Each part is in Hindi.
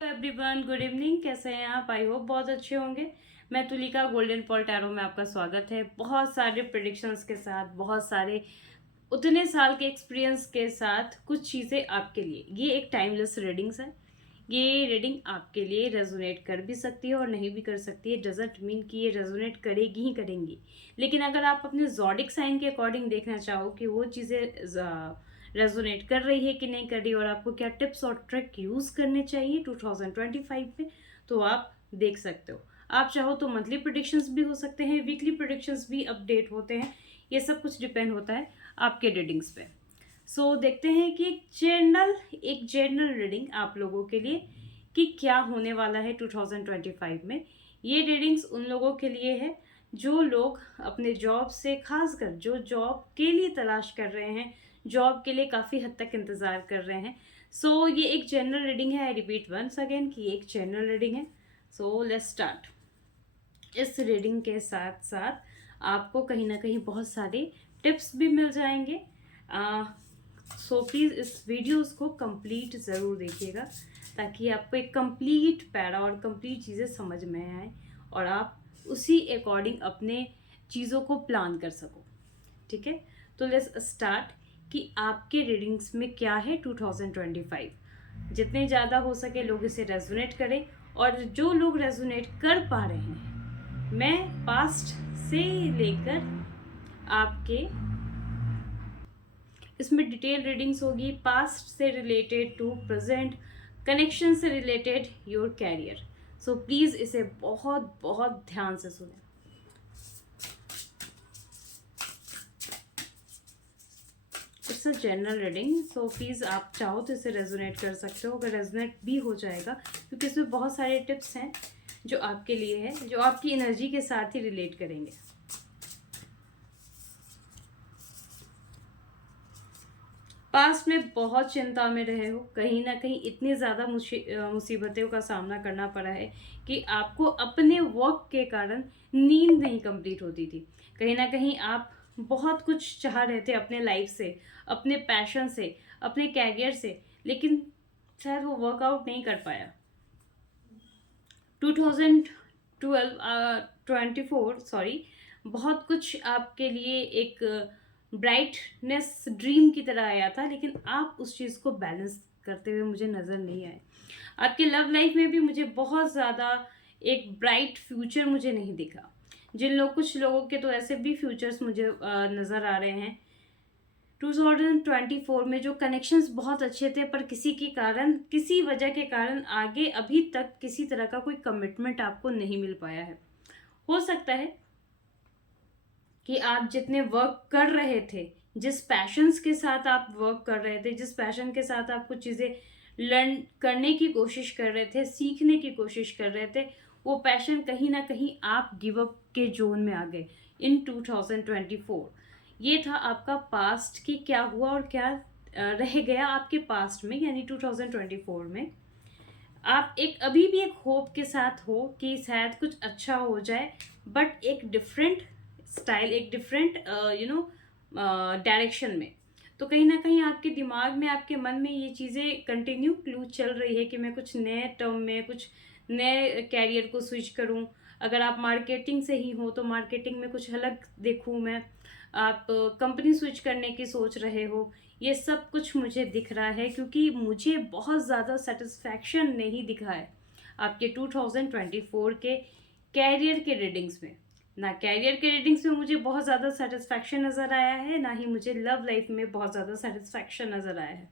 Everyone, good evening. कैसे हैं आप? आई होप बहुत अच्छे होंगे। मैं तुलिका, गोल्डन पॉल टैरो में आपका स्वागत है। बहुत सारे प्रिडिक्शंस के साथ, बहुत सारे उतने साल के एक्सपीरियंस के साथ कुछ चीज़ें आपके लिए। ये एक टाइमलेस रीडिंग्स है। ये रीडिंग आपके लिए रेजोनेट कर भी सकती है और नहीं भी कर सकती है। डजंट मीन कि ये रेजोनेट करेगी ही करेंगी। लेकिन अगर आप अपने ज़ोडिक साइन के अकॉर्डिंग देखना चाहो कि वो चीज़ें रेजोनेट कर रही है कि नहीं कर रही और आपको क्या टिप्स और ट्रिक यूज़ करने चाहिए 2025 में, तो आप देख सकते हो। आप चाहो तो मंथली प्रिडिक्शंस भी हो सकते हैं, वीकली प्रिडिक्शंस भी अपडेट होते हैं। ये सब कुछ डिपेंड होता है आपके रीडिंग्स पे। देखते हैं कि एक जनरल रीडिंग आप लोगों के लिए कि क्या होने वाला है 2025 में। ये रीडिंग्स उन लोगों के लिए है जो लोग अपने जॉब से, खासकर जो जॉब के लिए तलाश कर रहे हैं, जॉब के लिए काफ़ी हद तक इंतज़ार कर रहे हैं। ये एक जनरल रीडिंग है। आई रिपीट वंस अगेन कि एक जनरल रीडिंग है। Let's start. इस रीडिंग के साथ साथ आपको कहीं ना कहीं बहुत सारे टिप्स भी मिल जाएंगे। प्लीज़ इस वीडियोस को कंप्लीट ज़रूर देखिएगा ताकि आपको एक कंप्लीट पैरा और कंप्लीट चीज़ें समझ में आए और आप उसी अकॉर्डिंग अपने चीज़ों को प्लान कर सको। ठीक है, तो लेट्स स्टार्ट कि आपके रीडिंग्स में क्या है 2025। जितने ज़्यादा हो सके लोग इसे रेजोनेट करें, और जो लोग रेजोनेट कर पा रहे हैं, मैं पास्ट से लेकर आपके इसमें डिटेल रीडिंग्स होगी, पास्ट से रिलेटेड टू प्रेजेंट, कनेक्शन से रिलेटेड योर कैरियर। प्लीज़ इसे बहुत बहुत ध्यान से सुनें। It's a general reading, please आप चाहो तो इसे रेजोनेट कर सकते हो। अगर रेजोनेट भी हो जाएगा क्योंकि इसमें बहुत सारे टिप्स हैं जो आपके लिए है, जो आपकी एनर्जी के साथ ही रिलेट करेंगे। पास्ट में बहुत चिंता में रहे हो, कहीं ना कहीं इतनी ज़्यादा मुसीबतों का सामना करना पड़ा है कि आपको अपने वर्क के कारण नींद नहीं कंप्लीट होती थी। कहीं ना कहीं आप बहुत कुछ चाह रहे थे अपने लाइफ से, अपने पैशन से, अपने कैरियर से, लेकिन शायद वो वर्कआउट नहीं कर पाया। 2024 बहुत कुछ आपके लिए एक ब्राइटनेस ड्रीम की तरह आया था, लेकिन आप उस चीज़ को बैलेंस करते हुए मुझे नज़र नहीं आए। आपके लव लाइफ में भी मुझे बहुत ज़्यादा एक ब्राइट फ्यूचर मुझे नहीं दिखा। कुछ लोगों के तो ऐसे भी फ्यूचर्स मुझे नज़र आ रहे हैं 2024 में, जो कनेक्शंस बहुत अच्छे थे पर किसी वजह के कारण आगे अभी तक किसी तरह का कोई कमिटमेंट आपको नहीं मिल पाया है। हो सकता है कि आप जितने वर्क कर रहे थे, जिस पैशंस के साथ आप वर्क कर रहे थे, जिस पैशन के साथ आप कुछ चीज़ें लर्न करने की कोशिश कर रहे थे, सीखने की कोशिश कर रहे थे, वो पैशन कहीं ना कहीं आप गिव अप के जोन में आ गए इन 2024। ये था आपका पास्ट कि क्या हुआ और क्या रह गया आपके पास्ट में, यानी 2024 में। आप अभी भी एक होप के साथ हो कि शायद कुछ अच्छा हो जाए, बट एक डिफरेंट स्टाइल, एक डिफरेंट डायरेक्शन में। तो कहीं ना कहीं आपके दिमाग में, आपके मन में ये चीज़ें कंटिन्यू क्लू चल रही है कि मैं कुछ नए टर्म में, कुछ नए कैरियर को स्विच करूं। अगर आप मार्केटिंग से ही हो तो मार्केटिंग में कुछ अलग देखूं मैं। आप कंपनी स्विच करने की सोच रहे हो। ये सब कुछ मुझे दिख रहा है क्योंकि मुझे बहुत ज़्यादा सेटिस्फैक्शन नहीं दिखा है आपके 2024 के कैरियर के रीडिंग्स में। ना कैरियर के रीडिंग्स में मुझे बहुत ज़्यादा सेटिस्फैक्शन नज़र आया है, ना ही मुझे लव लाइफ में बहुत ज़्यादा सेटिस्फैक्शन नज़र आया है।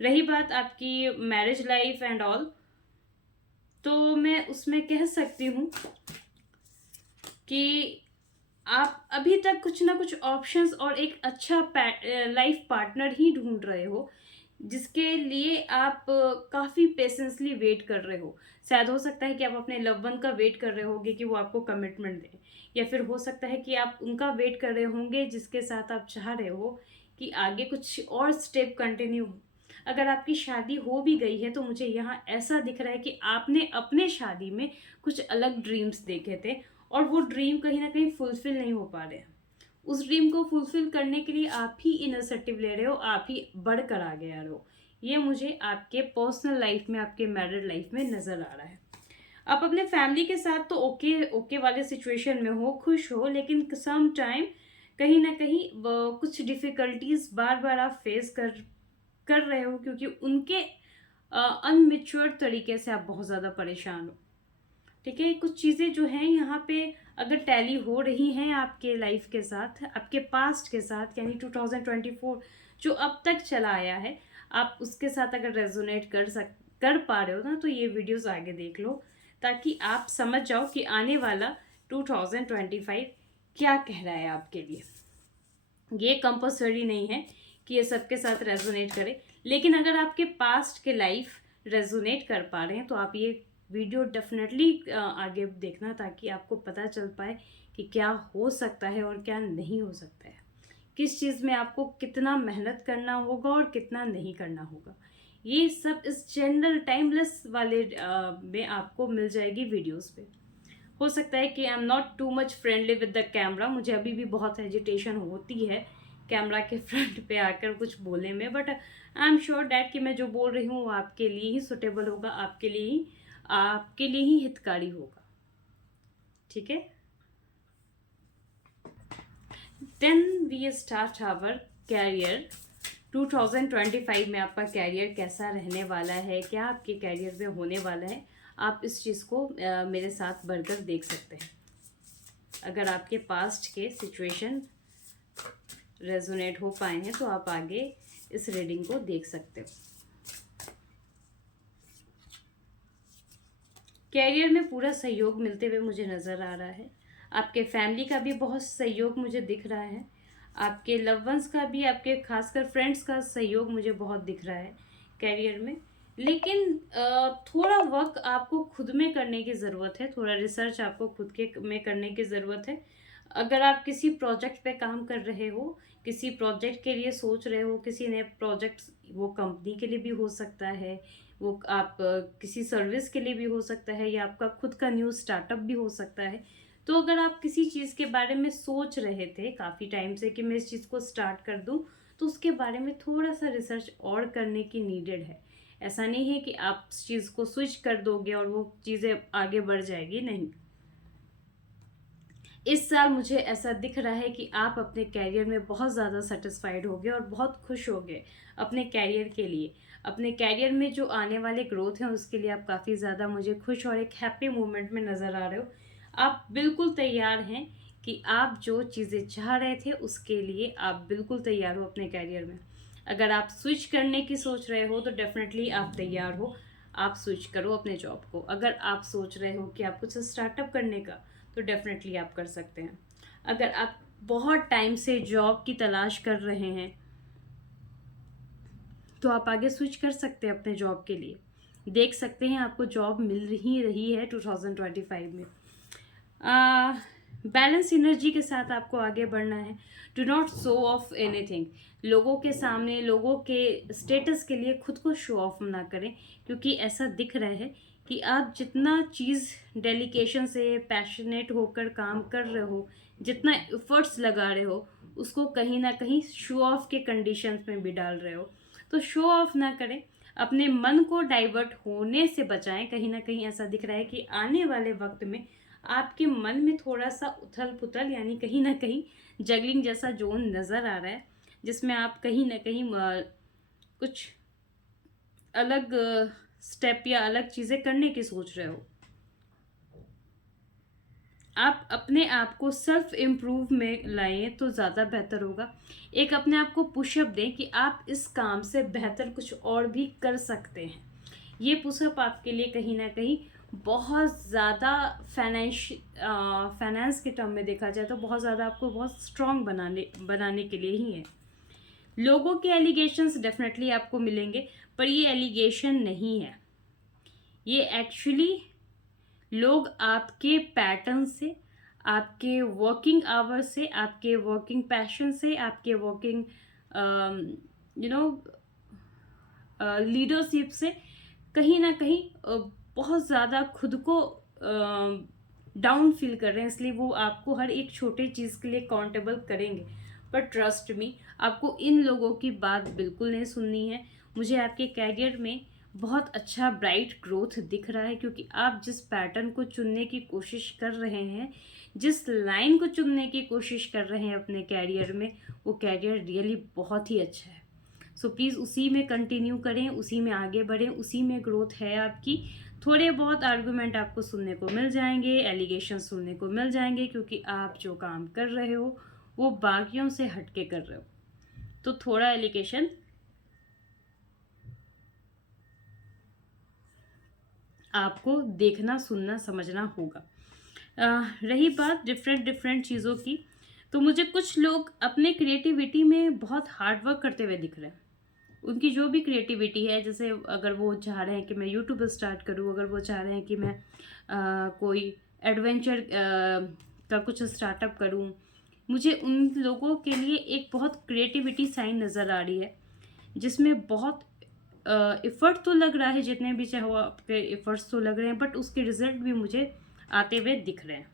रही बात आपकी मैरिज लाइफ एंड ऑल, तो मैं उसमें कह सकती हूँ कि आप अभी तक कुछ ना कुछ ऑप्शंस और एक अच्छा लाइफ पार्टनर ही ढूंढ रहे हो, जिसके लिए आप काफ़ी पेशेंसली वेट कर रहे हो। शायद हो सकता है कि आप अपने लव वन का वेट कर रहे होंगे कि वो आपको कमिटमेंट दें, या फिर हो सकता है कि आप उनका वेट कर रहे होंगे जिसके साथ आप चाह रहे हो कि आगे कुछ और स्टेप कंटिन्यू हो। अगर आपकी शादी हो भी गई है तो मुझे यहाँ ऐसा दिख रहा है कि आपने अपने शादी में कुछ अलग ड्रीम्स देखे थे और वो ड्रीम कहीं ना कहीं फुलफिल नहीं हो पा रहे हैं। उस ड्रीम को फुलफिल करने के लिए आप ही इनिशिएटिव ले रहे हो, आप ही बढ़कर आगे आ रहे हो। ये मुझे आपके पर्सनल लाइफ में, आपके मैरिड लाइफ में नज़र आ रहा है। आप अपने फैमिली के साथ तो ओके वाले सिचुएशन में हो, खुश हो, लेकिन सम टाइम कहीं ना कहीं कुछ डिफ़िकल्टीज बार बार आप फेस कर रहे हो, क्योंकि उनके अनमेच्योर तरीके से आप बहुत ज़्यादा परेशान हो। ठीक है, कुछ चीज़ें जो हैं यहाँ पे अगर टैली हो रही हैं आपके लाइफ के साथ, आपके पास्ट के साथ, यानी 2024 जो अब तक चला आया है, आप उसके साथ अगर रेजोनेट कर पा रहे हो ना, तो ये वीडियोस आगे देख लो, ताकि आप समझ जाओ कि आने वाला 2025 क्या कह रहा है आपके लिए। ये कंपल्सरी नहीं है कि ये सबके साथ रेजोनेट करे, लेकिन अगर आपके पास्ट के लाइफ रेजोनेट कर पा रहे हैं तो आप ये वीडियो डेफिनेटली आगे देखना, ताकि आपको पता चल पाए कि क्या हो सकता है और क्या नहीं हो सकता है, किस चीज़ में आपको कितना मेहनत करना होगा और कितना नहीं करना होगा। ये सब इस जनरल टाइमलेस वाले में आपको मिल जाएगी वीडियोस पे। हो सकता है कि I am not too much friendly with the camera, मुझे अभी भी बहुत हेजिटेशन होती है कैमरा के फ्रंट पे आकर कुछ बोलने में, but I am sure that कि मैं जो बोल रही हूँ वो आपके लिए ही सुटेबल होगा, आपके लिए ही हितकारी होगा। ठीक है, then we start our career. 2025 में आपका कैरियर कैसा रहने वाला है, क्या आपके कैरियर में होने वाला है, आप इस चीज़ को मेरे साथ बढ़कर देख सकते हैं। अगर आपके पास्ट के सिचुएशन रेजोनेट हो पाए हैं तो आप आगे इस रीडिंग को देख सकते हो। कैरियर में पूरा सहयोग मिलते हुए मुझे नज़र आ रहा है। आपके फैमिली का भी बहुत सहयोग मुझे दिख रहा है, आपके लव वंस का भी, आपके खासकर फ्रेंड्स का सहयोग मुझे बहुत दिख रहा है कैरियर में। लेकिन थोड़ा वर्क आपको खुद में करने की ज़रूरत है, थोड़ा रिसर्च आपको खुद के में करने की ज़रूरत है। अगर आप किसी प्रोजेक्ट पे काम कर रहे हो, किसी प्रोजेक्ट के लिए सोच रहे हो, किसी नए प्रोजेक्ट, वो कंपनी के लिए भी हो सकता है, वो आप किसी सर्विस के लिए भी हो सकता है, या आपका खुद का न्यू स्टार्टअप भी हो सकता है। तो अगर आप किसी चीज़ के बारे में सोच रहे थे काफ़ी टाइम से कि मैं इस चीज़ को स्टार्ट कर दूं, तो उसके बारे में थोड़ा सा रिसर्च और करने की नीडेड है। ऐसा नहीं है कि आप उस चीज़ को स्विच कर दोगे और वो चीज़ें आगे बढ़ जाएगी, नहीं। इस साल मुझे ऐसा दिख रहा है कि आप अपने कैरियर में बहुत ज़्यादा सेटिस्फाइड होगे और बहुत खुश होगे अपने कैरियर के लिए। अपने कैरियर में जो आने वाले ग्रोथ हैं उसके लिए आप काफ़ी ज़्यादा मुझे खुश और एक हैप्पी मोमेंट में नज़र आ रहे हो। आप बिल्कुल तैयार हैं कि आप जो चीज़ें चाह रहे थे उसके लिए आप बिल्कुल तैयार हो अपने कैरियर में। अगर आप स्विच करने की सोच रहे हो तो डेफिनेटली आप तैयार हो, आप स्विच करो अपने जॉब को। अगर आप सोच रहे हो कि आप कुछ स्टार्टअप करने का, तो डेफिनेटली आप कर सकते हैं। अगर आप बहुत टाइम से जॉब की तलाश कर रहे हैं तो आप आगे स्विच कर सकते हैं अपने जॉब के लिए। देख सकते हैं आपको जॉब मिल रही है 2025 में। बैलेंस एनर्जी के साथ आपको आगे बढ़ना है। Do not show off anything. लोगों के सामने, लोगों के स्टेटस के लिए खुद को शो ऑफ ना करें, क्योंकि ऐसा दिख रहा है कि आप जितना चीज़ डेलिकेशन से पैशनेट होकर काम कर रहे हो, जितना एफर्ट्स लगा रहे हो, उसको कहीं ना कहीं शो ऑफ के कंडीशंस में भी डाल रहे हो। तो शो ऑफ ना करें, अपने मन को डाइवर्ट होने से बचाएं। कहीं ना कहीं ऐसा दिख रहा है कि आने वाले वक्त में आपके मन में थोड़ा सा उथल पुथल, यानी कहीं ना कहीं जगलिंग जैसा जोन नज़र आ रहा है, जिसमें आप कहीं ना कहीं कुछ अलग स्टेप या अलग चीज़ें करने की सोच रहे हो। आप अपने आप को सेल्फ इम्प्रूव में लाएं तो ज़्यादा बेहतर होगा। एक अपने आप को पुशअप दें कि आप इस काम से बेहतर कुछ और भी कर सकते हैं। ये पुशअप आपके लिए कहीं ना कहीं बहुत ज़्यादा फाइनेंस के टर्म में देखा जाए तो बहुत ज़्यादा आपको बहुत स्ट्रॉन्ग बनाने के लिए ही है। लोगों के एलिगेशंस डेफिनेटली आपको मिलेंगे, पर ये एलिगेशन नहीं है, ये एक्चुअली लोग आपके पैटर्न से, आपके वर्किंग आवर्स से, आपके वर्किंग पैशन से, आपके वर्किंग लीडरशिप से कहीं ना कहीं बहुत ज़्यादा खुद को डाउन फील कर रहे हैं, इसलिए वो आपको हर एक छोटे चीज़ के लिए अकाउंटेबल करेंगे। पर ट्रस्ट मी, आपको इन लोगों की बात बिल्कुल नहीं सुननी है। मुझे आपके कैरियर में बहुत अच्छा ब्राइट ग्रोथ दिख रहा है, क्योंकि आप जिस पैटर्न को चुनने की कोशिश कर रहे हैं, जिस लाइन को चुनने की कोशिश कर रहे हैं अपने कैरियर में, वो कैरियर रियली बहुत ही अच्छा है। सो प्लीज़ उसी में कंटिन्यू करें, उसी में आगे बढ़ें, उसी में ग्रोथ है आपकी। थोड़े बहुत आर्गुमेंट आपको सुनने को मिल जाएंगे, एलिगेशन सुनने को मिल जाएंगे, क्योंकि आप जो काम कर रहे हो वो बाकियों से हटके कर रहे हो, तो थोड़ा एलिगेशन आपको देखना, सुनना, समझना होगा। रही बात डिफरेंट चीज़ों की, तो मुझे कुछ लोग अपने क्रिएटिविटी में बहुत हार्ड वर्क करते हुए दिख रहे हैं। उनकी जो भी क्रिएटिविटी है, जैसे अगर वो चाह रहे हैं कि मैं यूट्यूब स्टार्ट करूँ, अगर वो चाह रहे हैं कि मैं कोई एडवेंचर का कुछ स्टार्टअप करूँ, मुझे उन लोगों के लिए एक बहुत क्रिएटिविटी साइन नज़र आ रही है, जिसमें बहुत एफर्ट तो लग रहा है, जितने भी चाहे वो आपके एफर्ट्स तो लग रहे हैं, बट उसके रिजल्ट भी मुझे आते हुए दिख रहे हैं।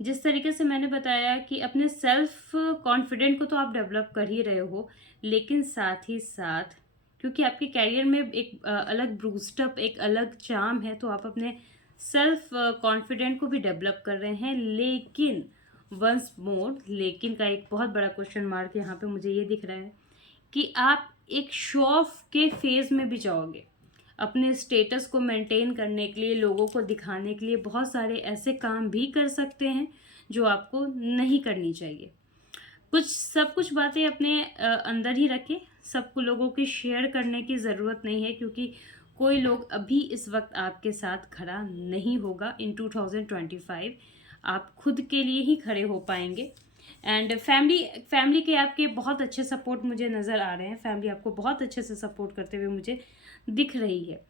जिस तरीके से मैंने बताया कि अपने सेल्फ कॉन्फिडेंट को तो आप डेवलप कर ही रहे हो, लेकिन साथ ही साथ क्योंकि आपके कैरियर में एक अलग बूस्टअप, एक अलग चार्म है, तो आप अपने सेल्फ कॉन्फिडेंट को भी डेवलप कर रहे हैं। लेकिन वंस मोर, लेकिन का एक बहुत बड़ा क्वेश्चन मार्क यहाँ पे मुझे ये दिख रहा है कि आप एक शो ऑफ के फेज में भी जाओगे। अपने स्टेटस को मेंटेन करने के लिए, लोगों को दिखाने के लिए बहुत सारे ऐसे काम भी कर सकते हैं जो आपको नहीं करनी चाहिए। सब कुछ बातें अपने अंदर ही रखें, सबको लोगों की शेयर करने की ज़रूरत नहीं है, क्योंकि कोई लोग अभी इस वक्त आपके साथ खड़ा नहीं होगा। इन 2025 आप खुद के लिए ही खड़े हो पाएंगे। एंड फैमिली के आपके बहुत अच्छे सपोर्ट मुझे नज़र आ रहे हैं। फैमिली आपको बहुत अच्छे से सपोर्ट करते हुए मुझे दिख रही है।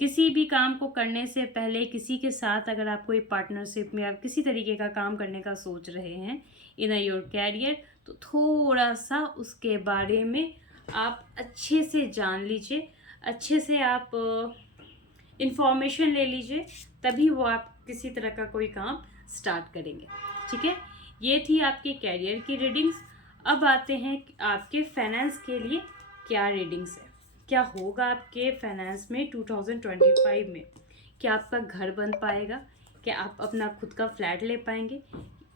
किसी भी काम को करने से पहले किसी के साथ अगर आप कोई पार्टनरशिप में आप किसी तरीके का काम करने का सोच रहे हैं इन योर कैरियर, तो थोड़ा सा उसके बारे में आप अच्छे से जान लीजिए, अच्छे से आप इंफॉर्मेशन ले लीजिए, तभी वो आप किसी तरह का कोई काम स्टार्ट करेंगे। ठीक है, ये थी आपके कैरियर की रीडिंग्स। अब आते हैं आपके फाइनेंस के लिए क्या रीडिंग्स है, क्या होगा आपके फाइनेंस में 2025 में। क्या आपका घर बन पाएगा, क्या आप अपना खुद का फ्लैट ले पाएंगे।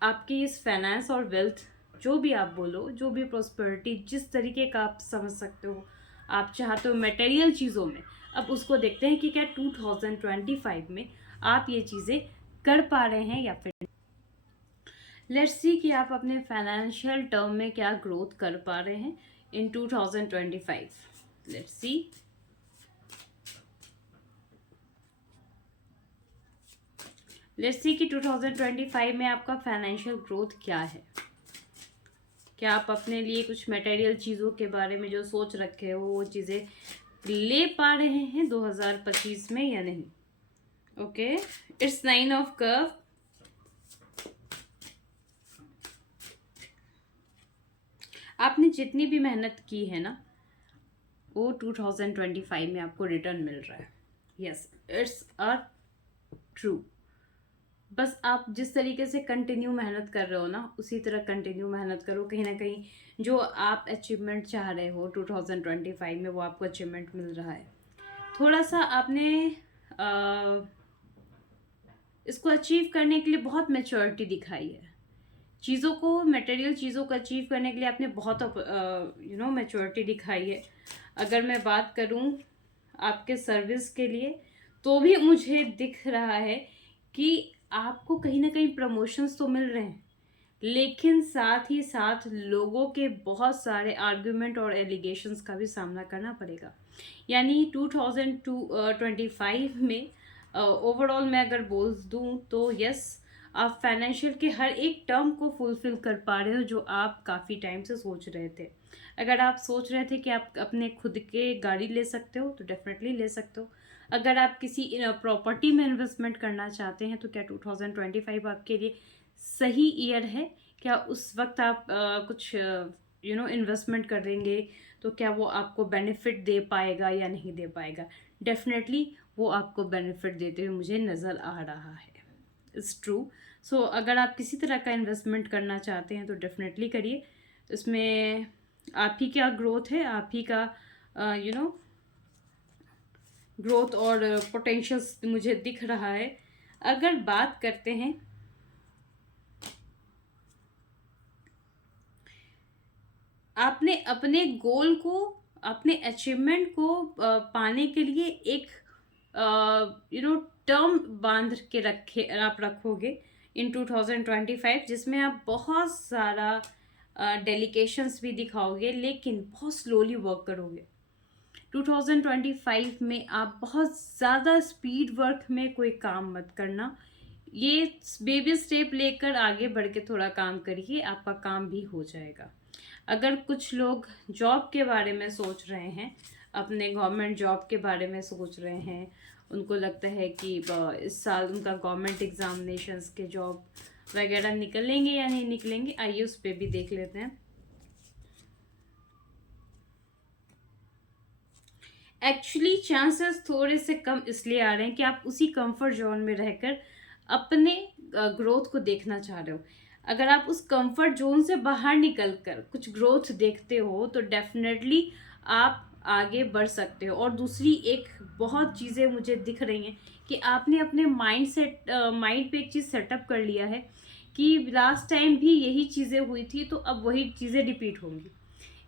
आपकी इस फाइनेंस और वेल्थ, जो भी आप बोलो, जो भी प्रॉस्पेरिटी, जिस तरीके का आप समझ सकते हो, आप चाहते हो मटेरियल चीज़ों में, अब उसको देखते हैं कि क्या 2025 में आप ये चीज़ें कर पा रहे हैं या फिर। लेट्स सी कि आप अपने फाइनेंशियल टर्म में क्या ग्रोथ कर पा रहे हैं इन 2025। Let's see. कि 2025 में आपका फाइनेंशियल ग्रोथ क्या है। क्या आप अपने लिए कुछ मटेरियल चीज़ों के बारे में जो सोच रखे हो वो चीज़ें ले पा रहे हैं 2025 में या नहीं। Okay, it's 9 of cup. आपने जितनी भी मेहनत की है ना, वो 2025 में आपको रिटर्न मिल रहा है। Yes, it's a true. बस आप जिस तरीके से कंटिन्यू मेहनत कर रहे हो ना, उसी तरह कंटिन्यू मेहनत करो। कहीं ना कहीं जो आप अचीवमेंट चाह रहे हो 2025 में, वो आपको अचीवमेंट मिल रहा है। थोड़ा सा आपने इसको अचीव करने के लिए बहुत मैच्योरिटी दिखाई है। चीज़ों को, मटेरियल चीज़ों को अचीव करने के लिए आपने बहुत मैच्योरिटी दिखाई है। अगर मैं बात करूं आपके सर्विस के लिए, तो भी मुझे दिख रहा है कि आपको कहीं ना कहीं प्रमोशंस तो मिल रहे हैं, लेकिन साथ ही साथ लोगों के बहुत सारे आर्गुमेंट और एलिगेशंस का भी सामना करना पड़ेगा। यानी 2025 में ओवरऑल मैं अगर बोल दूं तो यस, आप फाइनेंशियल के हर एक टर्म को फुलफिल कर पा रहे हो जो आप काफ़ी टाइम से सोच रहे थे। अगर आप सोच रहे थे कि आप अपने खुद के गाड़ी ले सकते हो, तो डेफिनेटली ले सकते हो। अगर आप किसी प्रॉपर्टी में इन्वेस्टमेंट करना चाहते हैं, तो क्या 2025 आपके लिए सही ईयर है। क्या उस वक्त आप कुछ इन्वेस्टमेंट करेंगे, तो क्या वो आपको बेनिफिट दे पाएगा या नहीं दे पाएगा। डेफिनेटली वो आपको बेनिफिट देते हुए मुझे नज़र आ रहा है। It's true. सो अगर आप किसी तरह का इन्वेस्टमेंट करना चाहते हैं तो डेफिनेटली करिए। इसमें आप ही क्या ग्रोथ है, आप ही का ग्रोथ और पोटेंशियल्स मुझे दिख रहा है। अगर बात करते हैं आपने अपने गोल को, अपने अचीवमेंट को पाने के लिए एक टर्म बांध के रखे आप रखोगे इन 2025, जिसमें आप बहुत सारा डेलिकेशंस भी दिखाओगे, लेकिन बहुत स्लोली वर्क करोगे। 2025 में आप बहुत ज़्यादा स्पीड वर्क में कोई काम मत करना। ये बेबी स्टेप लेकर आगे बढ़ के थोड़ा काम करिए, आपका काम भी हो जाएगा। अगर कुछ लोग जॉब के बारे में सोच रहे हैं, अपने गवर्नमेंट जॉब के बारे में सोच रहे हैं, उनको लगता है कि इस साल उनका गवर्नमेंट एग्जामिनेशंस के जॉब वगैरह निकलेंगे या नहीं निकलेंगे, आइए उस पर भी देख लेते हैं। एक्चुअली चांसेस थोड़े से कम इसलिए आ रहे हैं कि आप उसी कंफर्ट जोन में रहकर अपने ग्रोथ को देखना चाह रहे हो। अगर आप उस कंफर्ट जोन से बाहर निकल कर कुछ ग्रोथ देखते हो तो डेफिनेटली आप आगे बढ़ सकते हो। और दूसरी एक बहुत चीज़ें मुझे दिख रही हैं कि आपने अपने माइंड पे एक चीज़ सेटअप कर लिया है कि लास्ट टाइम भी यही चीज़ें हुई थी तो अब वही चीज़ें रिपीट होंगी।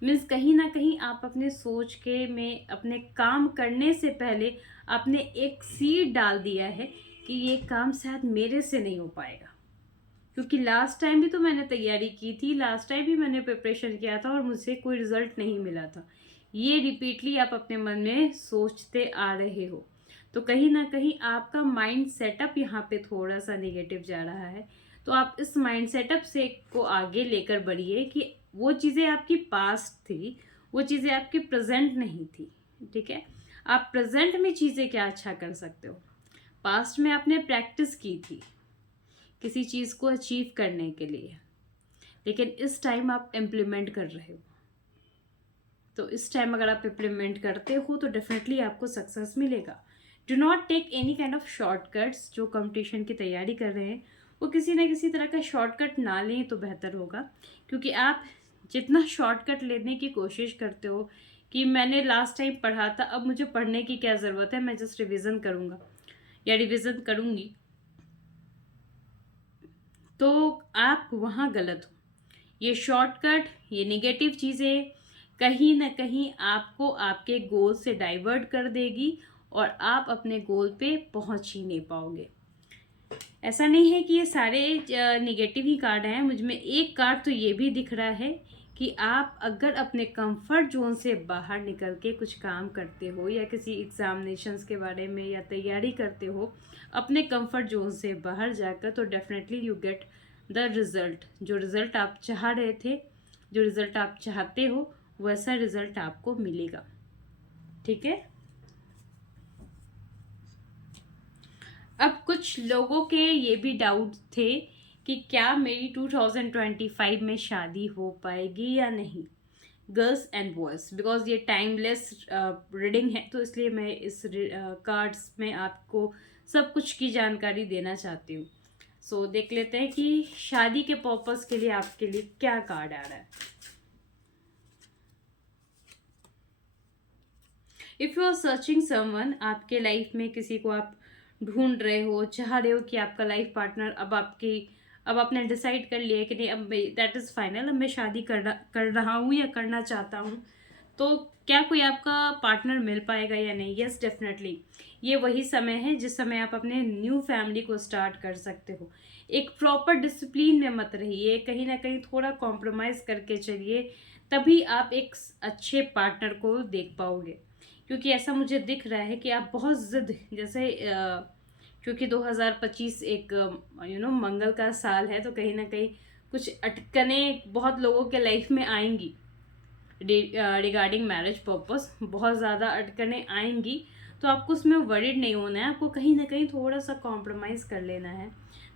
मीन्स कहीं ना कहीं आप अपने सोच के में अपने काम करने से पहले आपने एक सीड डाल दिया है कि ये काम शायद मेरे से नहीं हो पाएगा, क्योंकि लास्ट टाइम भी तो मैंने तैयारी की थी, लास्ट टाइम भी मैंने प्रिपरेशन किया था और मुझे कोई रिजल्ट नहीं मिला था। ये रिपीटली आप अपने मन में सोचते आ रहे हो, तो कहीं ना कहीं आपका माइंड सेटअप यहाँ पे थोड़ा सा नेगेटिव जा रहा है। तो आप इस माइंड सेटअप से को आगे लेकर बढ़िए कि वो चीज़ें आपकी पास्ट थी, वो चीज़ें आपकी प्रेजेंट नहीं थी। ठीक है, आप प्रेजेंट में चीज़ें क्या अच्छा कर सकते हो। पास्ट में आपने प्रैक्टिस की थी किसी चीज़ को अचीव करने के लिए, लेकिन इस टाइम आप इम्प्लीमेंट कर रहे हो। तो इस टाइम अगर आप इम्प्लीमेंट करते हो तो डेफिनेटली आपको सक्सेस मिलेगा। Do not take any kind of shortcuts. जो कंपटीशन की तैयारी कर रहे हैं वो किसी न किसी तरह का शॉर्टकट ना लें तो बेहतर होगा, क्योंकि आप जितना शॉर्टकट लेने की कोशिश करते हो कि मैंने लास्ट टाइम पढ़ा था, अब मुझे पढ़ने की क्या ज़रूरत है, मैं जस्ट रिवीजन करूँगा या रिवीजन करूँगी, तो आप वहाँ गलत हो। ये शॉर्टकट, ये नेगेटिव चीज़ें कहीं ना कहीं आपको आपके गोल से डाइवर्ट कर देगी और आप अपने गोल पे पहुंच ही नहीं पाओगे। ऐसा नहीं है कि ये सारे नेगेटिव ही कार्ड हैं, मुझ में एक कार्ड तो ये भी दिख रहा है कि आप अगर अपने कंफर्ट जोन से बाहर निकल के कुछ काम करते हो या किसी एग्जामिनेशंस के बारे में या तैयारी करते हो अपने कंफर्ट जोन से बाहर जाकर, तो definitely you get the result. जो रिज़ल्ट आप चाह रहे थे, जो रिज़ल्ट आप चाहते हो, वैसा रिज़ल्ट आपको मिलेगा। ठीक है, अब कुछ लोगों के ये भी डाउट थे कि क्या मेरी 2025 में शादी हो पाएगी या नहीं, गर्ल्स एंड बॉयज़, बिकॉज ये टाइमलेस रीडिंग है तो इसलिए मैं इस कार्ड्स में आपको सब कुछ की जानकारी देना चाहती हूँ। सो देख लेते हैं कि शादी के पर्पस के लिए आपके लिए क्या कार्ड आ रहा है। If you are searching someone, आपके लाइफ में किसी को आप ढूंढ रहे हो, चाह रहे हो कि आपका लाइफ पार्टनर अब आपने डिसाइड कर लिया है कि नहीं, अब दैट इज़ फाइनल, अब मैं शादी कर रहा हूँ या करना चाहता हूँ, तो क्या कोई आपका पार्टनर मिल पाएगा या नहीं। यस डेफिनेटली, ये वही समय है जिस समय आप अपने न्यू फैमिली को स्टार्ट कर सकते हो। एक प्रॉपर डिसिप्लिन में मत रहिए, कहीं ना कहीं थोड़ा कॉम्प्रोमाइज़ करके चलिए, तभी आप एक अच्छे पार्टनर को देख पाओगे। क्योंकि ऐसा मुझे दिख रहा है कि आप बहुत ज़िद जैसे क्योंकि 2025 एक मंगल का साल है, तो कहीं ना कहीं कुछ अटकने बहुत लोगों के लाइफ में आएंगी रिगार्डिंग मैरिज पर्पस, बहुत ज़्यादा अटकने आएंगी, तो आपको उसमें वरीड नहीं होना है, आपको कहीं ना कहीं थोड़ा सा कॉम्प्रोमाइज़ कर लेना है,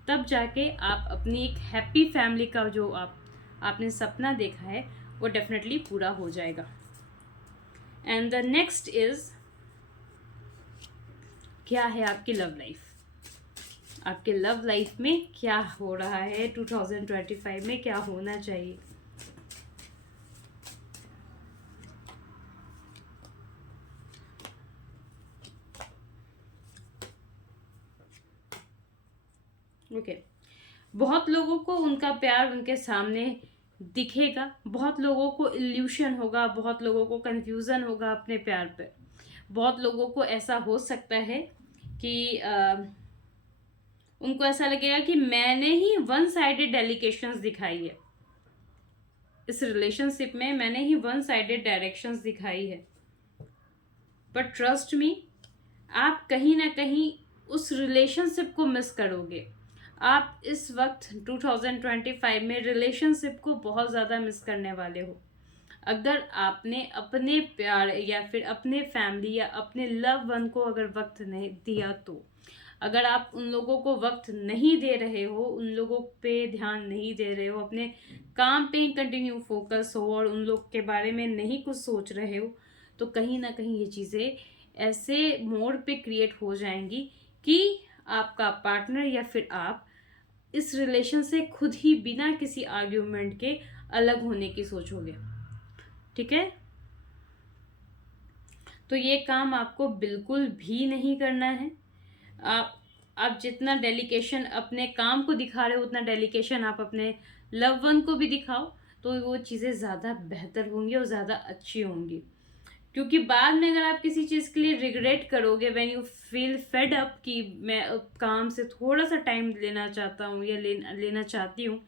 तब जाके आप अपनी एक हैप्पी फैमिली का जो आपने सपना देखा है वो डेफिनेटली पूरा हो जाएगा। एंड द नेक्स्ट इज, क्या है आपकी लव लाइफ, आपके लव लाइफ में क्या हो रहा है, 2025 में क्या होना चाहिए। ओके। बहुत लोगों को उनका प्यार उनके सामने दिखेगा, बहुत लोगों को इल्यूशन होगा, बहुत लोगों को कंफ्यूजन होगा अपने प्यार पे। बहुत लोगों को ऐसा हो सकता है कि उनको ऐसा लगेगा कि मैंने ही वन साइडेड डेलिकेशंस दिखाई है, इस रिलेशनशिप में मैंने ही वन साइडेड डायरेक्शंस दिखाई है। बट ट्रस्ट मी, आप कहीं ना कहीं उस रिलेशनशिप को मिस करोगे। आप इस वक्त 2025 में रिलेशनशिप को बहुत ज़्यादा मिस करने वाले हो। अगर आपने अपने प्यार या फिर अपने फैमिली या अपने लव वन को अगर वक्त नहीं दिया, तो अगर आप उन लोगों को वक्त नहीं दे रहे हो, उन लोगों पे ध्यान नहीं दे रहे हो, अपने काम पे ही कंटिन्यू फोकस हो और उन लोग के बारे में नहीं कुछ सोच रहे हो, तो कहीं ना कहीं ये चीज़ें ऐसे मोड़ पे क्रिएट हो जाएंगी कि आपका पार्टनर या फिर आप इस रिलेशन से खुद ही बिना किसी आर्ग्यूमेंट के अलग होने की सोचोगे। ठीक है, तो ये काम आपको बिल्कुल भी नहीं करना है। आप जितना डेलिकेशन अपने काम को दिखा रहे हो, उतना डेलिकेशन आप अपने लव वन को भी दिखाओ, तो वो चीज़ें ज़्यादा बेहतर होंगी और ज़्यादा अच्छी होंगी। क्योंकि बाद में अगर आप किसी चीज़ के लिए रिग्रेट करोगे, when you feel fed up कि मैं काम से थोड़ा सा टाइम लेना चाहता हूँ या लेना चाहती हूँ,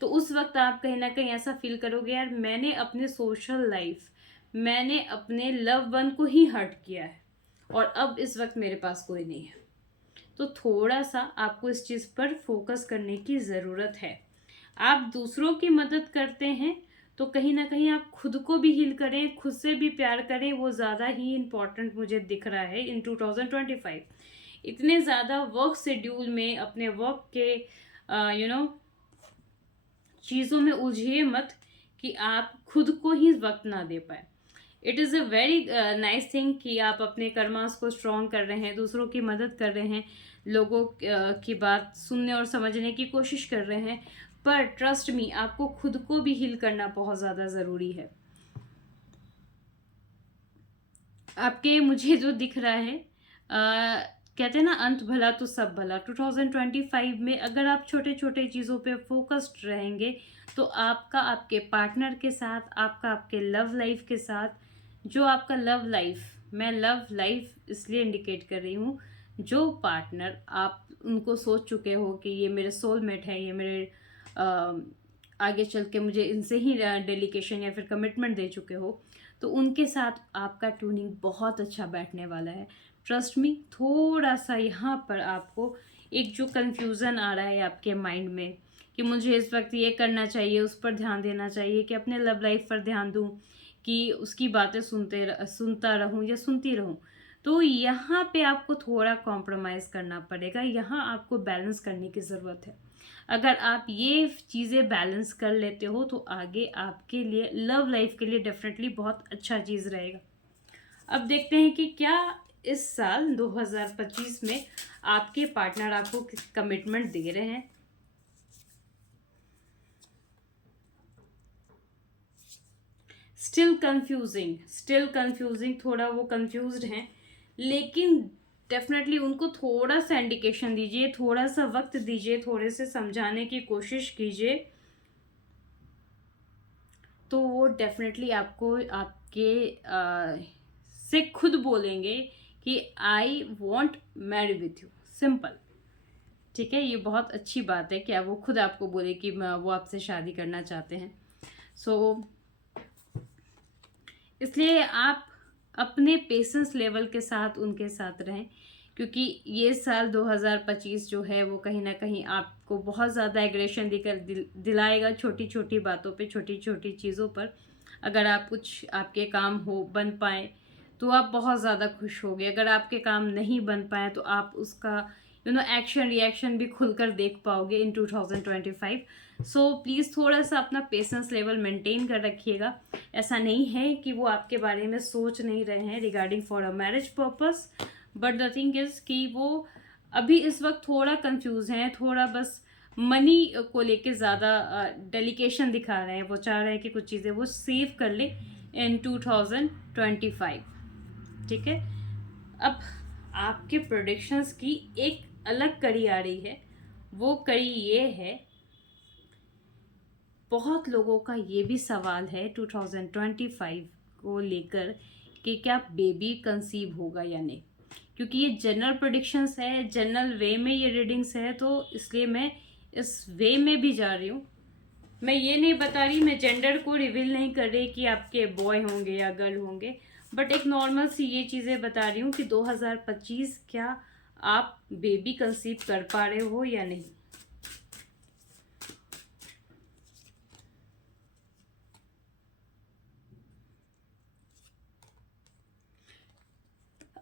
तो उस वक्त आप कहीं ना कहीं ऐसा फील करोगे, यार मैंने अपने सोशल लाइफ, मैंने अपने लव वन को ही हर्ट किया है और अब इस वक्त मेरे पास कोई नहीं है। तो थोड़ा सा आपको इस चीज़ पर फोकस करने की ज़रूरत है। आप दूसरों की मदद करते हैं तो कहीं ना कहीं आप खुद को भी हील करें, खुद से भी प्यार करें, वो ज़्यादा ही इम्पॉर्टेंट मुझे दिख रहा है इन 2025। इतने ज़्यादा वर्क शेड्यूल में अपने वर्क के चीज़ों में उलझिए मत कि आप खुद को ही वक्त ना दे पाए। It is a very nice thing कि आप अपने कर्मास को स्ट्रॉन्ग कर रहे हैं, दूसरों की मदद कर रहे हैं, लोगों की बात सुनने और समझने की कोशिश कर रहे हैं, पर ट्रस्ट मी, आपको खुद को भी हील करना बहुत ज़्यादा ज़रूरी है। आपके मुझे जो दिख रहा है, कहते हैं ना, अंत भला तो सब भला। 2025 में अगर आप छोटे छोटे चीज़ों पे फोकस्ड रहेंगे, तो आपका आपके पार्टनर के साथ, आपका आपके लव लाइफ के साथ, जो आपका लव लाइफ, मैं लव लाइफ इसलिए इंडिकेट कर रही हूँ, जो पार्टनर आप उनको सोच चुके हो कि ये मेरे सोलमेट है, ये मेरे आगे चल के मुझे इनसे ही डेलिकेशन या फिर कमिटमेंट दे चुके हो, तो उनके साथ आपका ट्यूनिंग बहुत अच्छा बैठने वाला है। ट्रस्ट मी, थोड़ा सा यहाँ पर आपको एक जो कन्फ्यूज़न आ रहा है आपके माइंड में कि मुझे इस वक्त ये करना चाहिए, उस पर ध्यान देना चाहिए, कि अपने लव लाइफ पर ध्यान दूँ, कि उसकी बातें सुनता रहूँ या सुनती रहूँ, तो यहाँ पे आपको थोड़ा कॉम्प्रोमाइज़ करना पड़ेगा। यहाँ आपको बैलेंस करने की ज़रूरत है। अगर आप ये चीज़ें बैलेंस कर लेते हो, तो आगे आपके लिए लव लाइफ के लिए डेफिनेटली बहुत अच्छा चीज़ रहेगा। अब देखते हैं कि क्या इस साल 2025 में आपके पार्टनर आपको कमिटमेंट दे रहे हैं। स्टिल कंफ्यूजिंग, थोड़ा वो कंफ्यूज्ड हैं, लेकिन डेफिनेटली उनको थोड़ा सा इंडिकेशन दीजिए, थोड़ा सा वक्त दीजिए, थोड़े से समझाने की कोशिश कीजिए, तो वो डेफिनेटली आपको आपके से खुद बोलेंगे कि I want marry with you, simple. ठीक है, ये बहुत अच्छी बात है कि वो खुद आपको बोले कि वो आपसे शादी करना चाहते हैं। इसलिए आप अपने पेशेंस लेवल के साथ उनके साथ रहें, क्योंकि ये साल 2025 जो है वो कहीं ना कहीं आपको बहुत ज़्यादा एग्रेशन दिलाएगा, छोटी छोटी बातों पे, छोटी छोटी चीज़ों पर। अगर आप कुछ आपके काम हो बन पाए तो आप बहुत ज़्यादा खुश होगे, अगर आपके काम नहीं बन पाए तो आप उसका एक्शन रिएक्शन भी खुलकर देख पाओगे इन 2025। सो प्लीज़ थोड़ा सा अपना पेशेंस लेवल मेंटेन कर रखिएगा। ऐसा नहीं है कि वो आपके बारे में सोच नहीं रहे हैं regarding for a marriage purpose, but the thing is कि वो अभी इस वक्त थोड़ा कंफ्यूज हैं, थोड़ा बस मनी को लेके ज़्यादा डेलिकेशन दिखा रहे हैं। वो चाह रहे हैं कि कुछ चीज़ें वो सेव कर ले इन 2025। ठीक है, अब आपके प्रोडिक्शंस की एक अलग कड़ी आ रही है, वो कड़ी ये है, बहुत लोगों का ये भी सवाल है 2025 को लेकर कि क्या बेबी कंसीव होगा या नहीं, क्योंकि ये जनरल प्रेडिक्शंस है, जनरल वे में ये रीडिंग्स है, तो इसलिए मैं इस वे में भी जा रही हूँ। मैं ये नहीं बता रही, मैं जेंडर को रिवील नहीं कर रही कि आपके बॉय होंगे या गर्ल होंगे, बट एक नॉर्मल सी ये चीज़ें बता रही हूँ कि 2025 क्या आप बेबी कंसीव कर पा रहे हो या नहीं।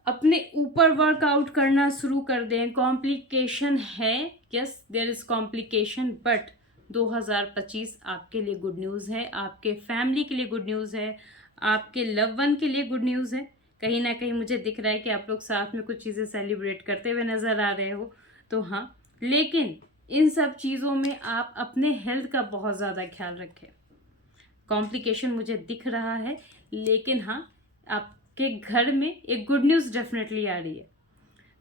अपने ऊपर वर्कआउट करना शुरू कर दें। कॉम्प्लिकेशन है, yes there is complication, but 2025 आपके लिए गुड न्यूज़ है, आपके फैमिली के लिए गुड न्यूज़ है, आपके लव वन के लिए गुड न्यूज़ है। कहीं ना कहीं मुझे दिख रहा है कि आप लोग साथ में कुछ चीज़ें सेलिब्रेट करते हुए नज़र आ रहे हो, तो हाँ, लेकिन इन सब चीज़ों में आप अपने हेल्थ का बहुत ज़्यादा ख्याल रखें। कॉम्प्लिकेशन मुझे दिख रहा है, लेकिन हाँ, आपके घर में एक गुड न्यूज़ डेफिनेटली आ रही है।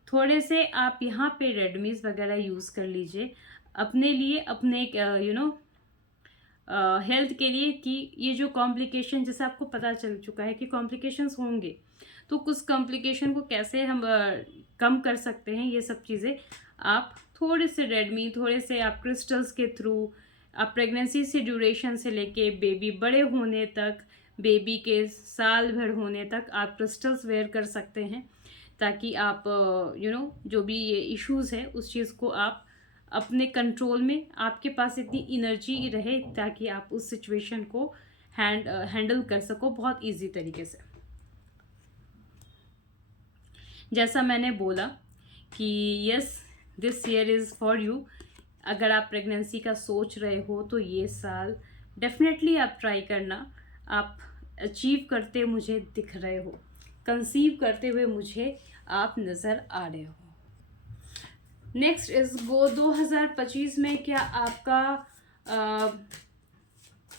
थोड़े से आप यहाँ पे रेडमीज वगैरह यूज़ कर लीजिए अपने लिए, अपने हेल्थ के लिए, कि ये जो कॉम्प्लिकेशन, जैसे आपको पता चल चुका है कि कॉम्प्लिकेशंस होंगे, तो कुछ कॉम्प्लिकेशन को कैसे हम कम कर सकते हैं, ये सब चीज़ें आप थोड़े से रेडमी, थोड़े से आप क्रिस्टल्स के थ्रू, आप प्रेगनेंसी से ड्यूरेशन से लेके बेबी बड़े होने तक, बेबी के साल भर होने तक आप क्रिस्टल्स वेयर कर सकते हैं, ताकि आप जो भी ये इश्यूज़ है उस चीज़ को आप अपने कंट्रोल में, आपके पास इतनी एनर्जी रहे ताकि आप उस सिचुएशन को हैंडल कर सको बहुत इजी तरीके से। जैसा मैंने बोला कि yes this year is for you. अगर आप प्रेगनेंसी का सोच रहे हो तो ये साल डेफिनेटली आप ट्राई करना। आप अचीव करते मुझे दिख रहे हो, कंसीव करते हुए मुझे आप नज़र आ रहे हो। नेक्स्ट इज गो 2025 में क्या आपका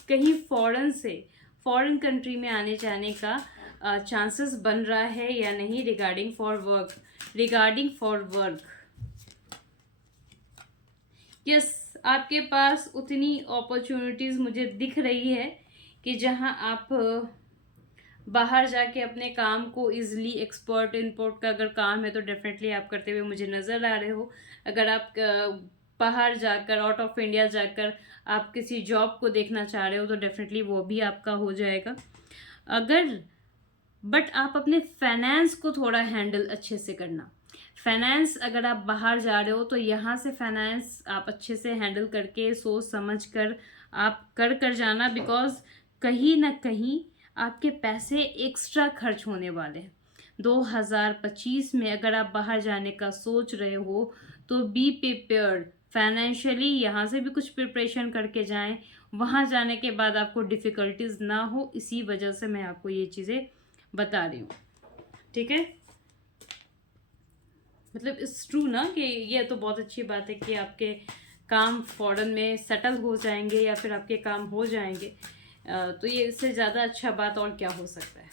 कहीं फॉरेन कंट्री में आने जाने का चांसेस बन रहा है या नहीं, रिगार्डिंग फॉर वर्क। यस, आपके पास उतनी अपॉर्चुनिटीज़ मुझे दिख रही है कि जहां आप बाहर जाके अपने काम को इजीली, एक्सपोर्ट इंपोर्ट का अगर काम है तो डेफिनेटली आप करते हुए मुझे नज़र आ रहे हो। अगर आप बाहर जाकर, आउट ऑफ इंडिया जाकर आप किसी जॉब को देखना चाह रहे हो तो डेफिनेटली वो भी आपका हो जाएगा। बट आप अपने फाइनेंस को थोड़ा हैंडल अच्छे से करना। फाइनेंस अगर आप बाहर जा रहे हो तो यहाँ से फाइनेंस आप अच्छे से हैंडल करके, सोच समझ कर आप कर जाना, बिकॉज कहीं ना कहीं आपके पैसे एक्स्ट्रा खर्च होने वाले हैं। 2025 में अगर आप बाहर जाने का सोच रहे हो तो बी प्रिपेयर्ड फाइनेंशियली, यहाँ से भी कुछ प्रिपरेशन करके जाएं, वहाँ जाने के बाद आपको डिफ़िकल्टीज ना हो, इसी वजह से मैं आपको ये चीज़ें बता रही हूँ। ठीक है, मतलब इट्स ट्रू ना कि ये तो बहुत अच्छी बात है कि आपके काम फॉरेन में सेटल हो जाएंगे या फिर आपके काम हो जाएंगे, तो ये इससे ज़्यादा अच्छा बात और क्या हो सकता है।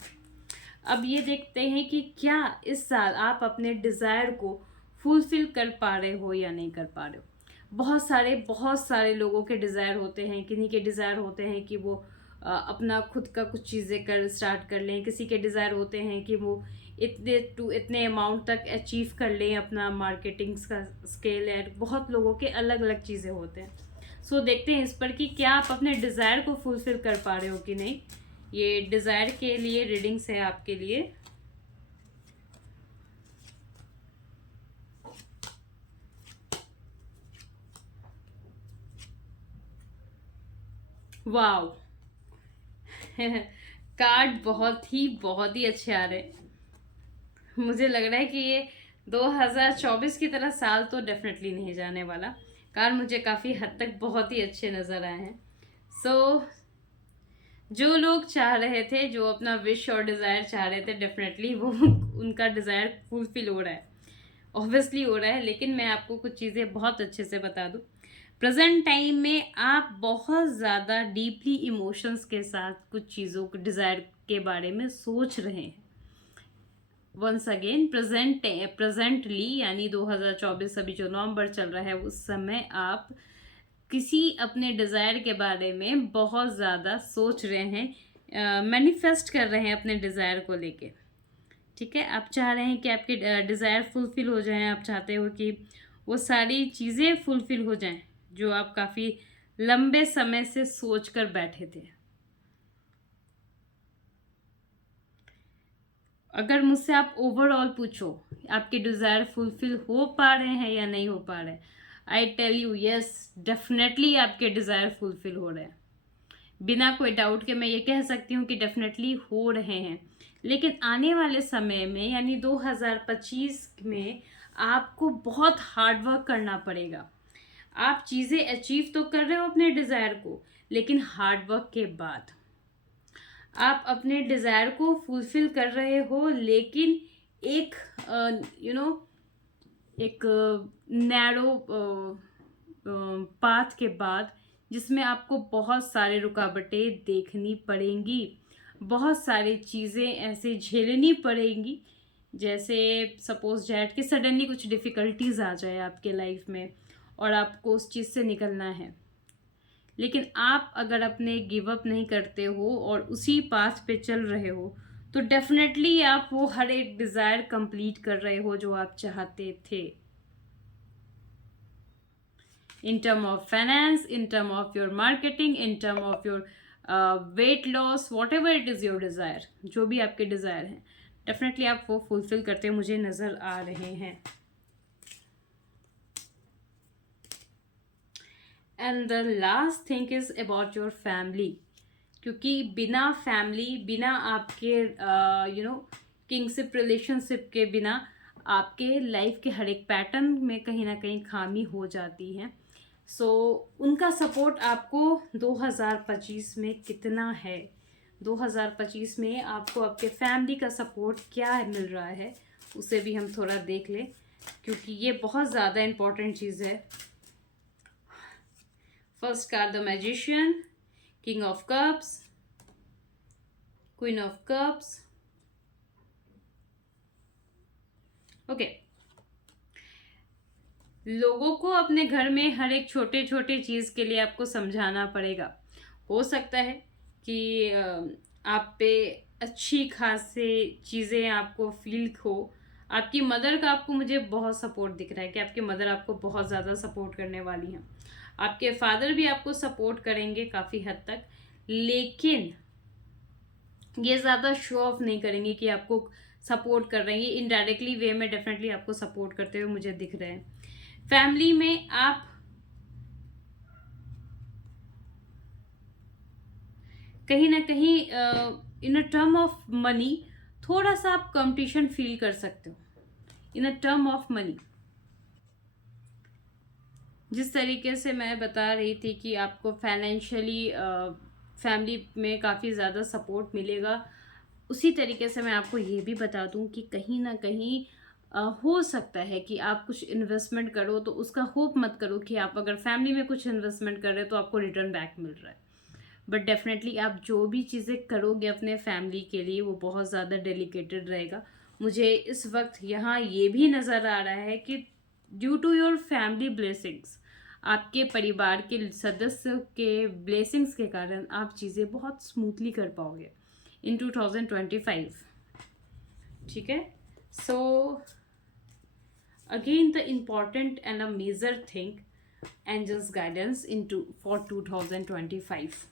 अब ये देखते हैं कि क्या इस साल आप अपने डिज़ायर को फुलफिल कर पा रहे हो या नहीं कर पा रहे हो। बहुत सारे लोगों के डिज़ायर होते हैं, किन्हीं के डिज़ायर होते हैं कि वो अपना खुद का कुछ चीज़ें स्टार्ट कर लें, किसी के डिज़ायर होते हैं कि वो इतने अमाउंट तक अचीव कर लें अपना मार्केटिंग का स्केल है। बहुत लोगों के अलग अलग चीज़ें होते हैं। सो देखते हैं इस पर कि क्या आप अपने डिज़ायर को फुलफिल कर पा रहे हो कि नहीं। ये डिज़ायर के लिए रीडिंग्स है आपके लिए। वाओ कार्ड बहुत ही अच्छे आ रहे हैं। मुझे लग रहा है कि ये 2024 की तरह साल तो डेफिनेटली नहीं जाने वाला। कार्ड मुझे काफ़ी हद तक बहुत ही अच्छे नज़र आए हैं। जो लोग चाह रहे थे, जो अपना विश और डिज़ायर चाह रहे थे, डेफिनेटली वो उनका डिज़ायर फुलफिल हो रहा है, ऑब्वियसली हो रहा है। लेकिन मैं आपको कुछ चीज़ें बहुत अच्छे से बता दूं, प्रेजेंट टाइम में आप बहुत ज़्यादा डीपली इमोशंस के साथ कुछ चीज़ों के डिज़ायर के बारे में सोच रहे हैं। वंस अगेन प्रेजेंटली यानी 2024 अभी जो नवंबर चल रहा है उस समय आप किसी अपने डिज़ायर के बारे में बहुत ज़्यादा सोच रहे हैं, मैनिफेस्ट कर रहे हैं अपने डिज़ायर को लेके। ठीक है, आप चाह रहे हैं कि आपके डिज़ायर फुलफ़िल हो जाएं, आप चाहते हो कि वो सारी चीज़ें फुलफ़िल हो जाएं जो आप काफ़ी लंबे समय से सोच कर बैठे थे। अगर मुझसे आप ओवरऑल पूछो आपके डिज़ायर फुलफ़िल हो पा रहे हैं या नहीं हो पा रहे, I tell you yes, definitely आपके डिज़ायर फुलफ़िल हो रहे हैं। बिना कोई डाउट के मैं ये कह सकती हूँ कि डेफिनेटली हो रहे हैं। लेकिन आने वाले समय में यानी 2025 में आपको बहुत हार्ड वर्क करना पड़ेगा। आप चीज़ें अचीव तो कर रहे हो अपने डिज़ायर को, लेकिन हार्ड वर्क के बाद आप अपने डिज़ायर को फुलफ़िल कर रहे हो, लेकिन एक एक नैरो पाथ के बाद जिसमें आपको बहुत सारे रुकावटें देखनी पड़ेंगी, बहुत सारी चीज़ें ऐसे झेलनी पड़ेंगी, जैसे सपोज डैट कि सडनली कुछ डिफ़िकल्टीज आ जाए आपके लाइफ में और आपको उस चीज़ से निकलना है। लेकिन आप अगर अपने गिव अप नहीं करते हो और उसी पाथ पे चल रहे हो तो डेफिनेटली आप वो हर एक डिज़ायर कंप्लीट कर रहे हो जो आप चाहते थे, in term of finance, in term of your marketing, in term of your weight loss, whatever it is your desire, जो भी आपके डिज़ायर हैं डेफिनेटली आप वो फुलफिल करते मुझे नज़र आ रहे हैं। And the last thing is about your family, क्योंकि बिना फैमिली, बिना आपके किंगशिप रिलेशनशिप के बिना आपके लाइफ के हर एक पैटर्न में कहीं ना कहीं खामी हो जाती है। सो उनका सपोर्ट आपको 2025 में कितना है, 2025 में आपको आपके फैमिली का सपोर्ट क्या मिल रहा है, उसे भी हम थोड़ा देख लें, क्योंकि ये बहुत ज़्यादा इम्पोर्टेंट चीज़ है। First card the magician, king of cups, queen of cups. Okay, लोगों को अपने घर में हर एक छोटे छोटे चीज़ के लिए आपको समझाना पड़ेगा। हो सकता है कि आप पे अच्छी खासी चीज़ें आपको फील हो। आपकी मदर का आपको मुझे बहुत सपोर्ट दिख रहा है कि आपकी मदर आपको बहुत ज़्यादा सपोर्ट करने वाली हैं। आपके फादर भी आपको सपोर्ट करेंगे काफ़ी हद तक, लेकिन ये ज़्यादा शो ऑफ नहीं करेंगे कि आपको सपोर्ट कर रहे हैं। ये इनडायरेक्टली वे में डेफिनेटली आपको सपोर्ट करते हुए मुझे दिख रहे हैं। फैमिली में आप कहीं ना कहीं इन अ टर्म ऑफ मनी थोड़ा सा आप कंपटीशन फील कर सकते हो इन अ टर्म ऑफ मनी। जिस तरीके से मैं बता रही थी कि आपको फाइनेंशियली फैमिली में काफ़ी ज़्यादा सपोर्ट मिलेगा, उसी तरीके से मैं आपको ये भी बता दूं कि कहीं ना कहीं हो सकता है कि आप कुछ इन्वेस्टमेंट करो तो उसका होप मत करो कि आप अगर फैमिली में कुछ इन्वेस्टमेंट कर रहे हो तो आपको रिटर्न बैक मिल रहा है। बट डेफिनेटली आप जो भी चीज़ें करोगे अपने फैमिली के लिए वो बहुत ज़्यादा डेलिकेटेड रहेगा। मुझे इस वक्त यहाँ ये भी नज़र आ रहा है कि due to your family blessings, आपके परिवार के सदस्य के ब्लेसिंग्स के कारण आप चीज़ें बहुत स्मूथली कर पाओगे इन 2025। ठीक है, so again the important and a major thing, angels guidance for 2025।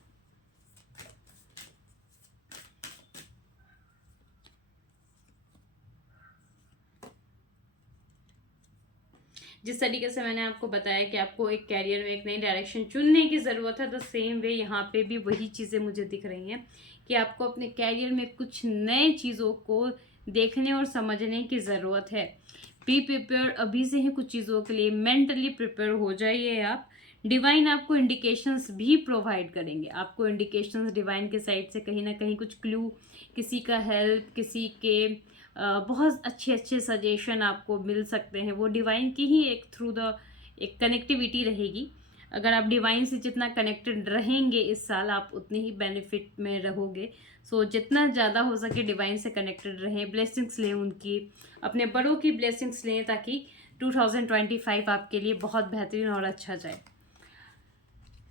जिस तरीके से मैंने आपको बताया कि आपको एक कैरियर में एक नई डायरेक्शन चुनने की ज़रूरत है, द सेम वे यहाँ पे भी वही चीज़ें मुझे दिख रही हैं कि आपको अपने कैरियर में कुछ नए चीज़ों को देखने और समझने की ज़रूरत है। बी प्रिपेयर, अभी से ही कुछ चीज़ों के लिए मेंटली प्रिपेयर हो जाइए आप। डिवाइन आपको इंडिकेशंस भी प्रोवाइड करेंगे, आपको इंडिकेशंस डिवाइन के साइड से कहीं ना कहीं कुछ क्लू, किसी का हेल्प, किसी के बहुत अच्छे अच्छे सजेशन आपको मिल सकते हैं। वो डिवाइन की ही एक थ्रू द एक कनेक्टिविटी रहेगी। अगर आप डिवाइन से जितना कनेक्टेड रहेंगे इस साल, आप उतने ही बेनिफिट में रहोगे। सो जितना ज़्यादा हो सके डिवाइन से कनेक्टेड रहें, ब्लेसिंग्स लें उनकी, अपने बड़ों की ब्लेसिंग्स लें, ताकि 2025 आपके लिए बहुत बेहतरीन और अच्छा जाए।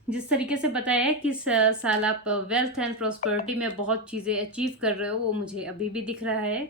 जिस तरीके से बताया है कि इस साल आप वेल्थ एंड प्रॉस्पेरिटी में बहुत चीज़ें अचीव कर रहे हो, वो मुझे अभी भी दिख रहा है।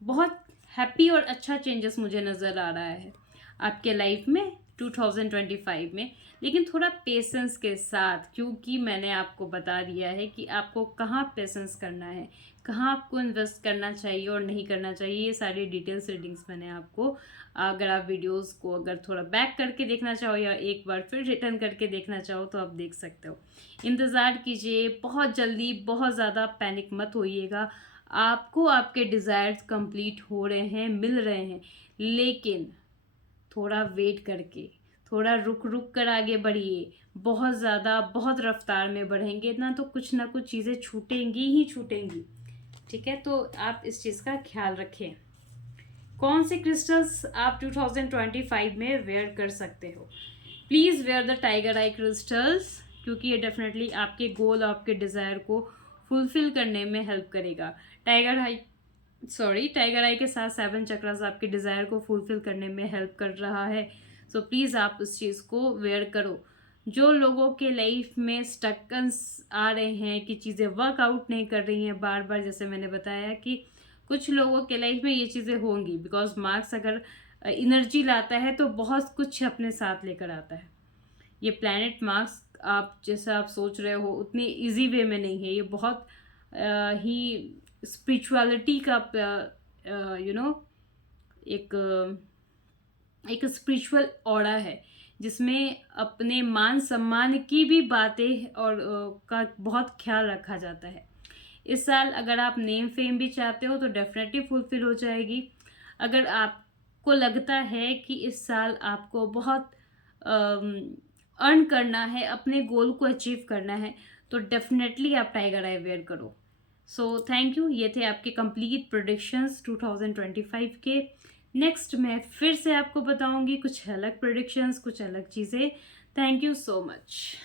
बहुत हैप्पी और अच्छा चेंजेस मुझे नज़र आ रहा है आपके लाइफ में 2025 में। लेकिन थोड़ा पेशेंस के साथ, क्योंकि मैंने आपको बता दिया है कि आपको कहाँ पेशेंस करना है, कहाँ आपको इन्वेस्ट करना चाहिए और नहीं करना चाहिए। ये सारी डिटेल्स रीडिंग्स मैंने आपको, अगर आप वीडियोस को अगर थोड़ा बैक करके देखना चाहो या एक बार फिर रिटर्न करके देखना चाहो तो आप देख सकते हो। इंतज़ार कीजिए, बहुत जल्दी, बहुत ज़्यादा पैनिक मत होइएगा। आपको आपके डिज़ायर्स कंप्लीट हो रहे हैं, मिल रहे हैं, लेकिन थोड़ा वेट करके, थोड़ा रुक रुक कर आगे बढ़िए। बहुत ज़्यादा, बहुत रफ्तार में बढ़ेंगे ना तो कुछ ना कुछ चीज़ें छूटेंगी ही छूटेंगी। ठीक है, तो आप इस चीज़ का ख्याल रखें। कौन से क्रिस्टल्स आप 2025 में वेयर कर सकते हो? Please where the tiger I crystals, क्योंकि ये डेफिनेटली आपके गोल, आपके डिज़ायर को फुलफिल करने में हेल्प करेगा। टाइगर आई के साथ 7 चक्रास आपके डिज़ायर को फुलफिल करने में हेल्प कर रहा है। सो प्लीज़ आप उस चीज़ को वेयर करो। जो लोगों के लाइफ में स्टकन्स आ रहे हैं कि चीज़ें वर्कआउट नहीं कर रही हैं बार बार, जैसे मैंने बताया कि कुछ लोगों के लाइफ में ये चीज़ें होंगी, बिकॉज मार्क्स अगर एनर्जी लाता है तो बहुत कुछ अपने साथ लेकर आता है। ये प्लैनेट मार्क्स, आप जैसा आप सोच रहे हो उतनी इजी वे में नहीं है। ये बहुत ही स्पिरिचुअलिटी का एक स्पिरिचुअल ऑरा है, जिसमें अपने मान सम्मान की भी बातें और का बहुत ख्याल रखा जाता है। इस साल अगर आप नेम फेम भी चाहते हो तो डेफिनेटली फुलफिल हो जाएगी। अगर आपको लगता है कि इस साल आपको बहुत अर्न करना है, अपने गोल को अचीव करना है, तो डेफिनेटली आप टाइगर आई वेयर करो। So thank you. ये थे आपके कंप्लीट प्रेडिक्शंस 2025 के। नेक्स्ट मैं फिर से आपको बताऊंगी कुछ अलग प्रेडिक्शंस, कुछ अलग चीज़ें। Thank you so much.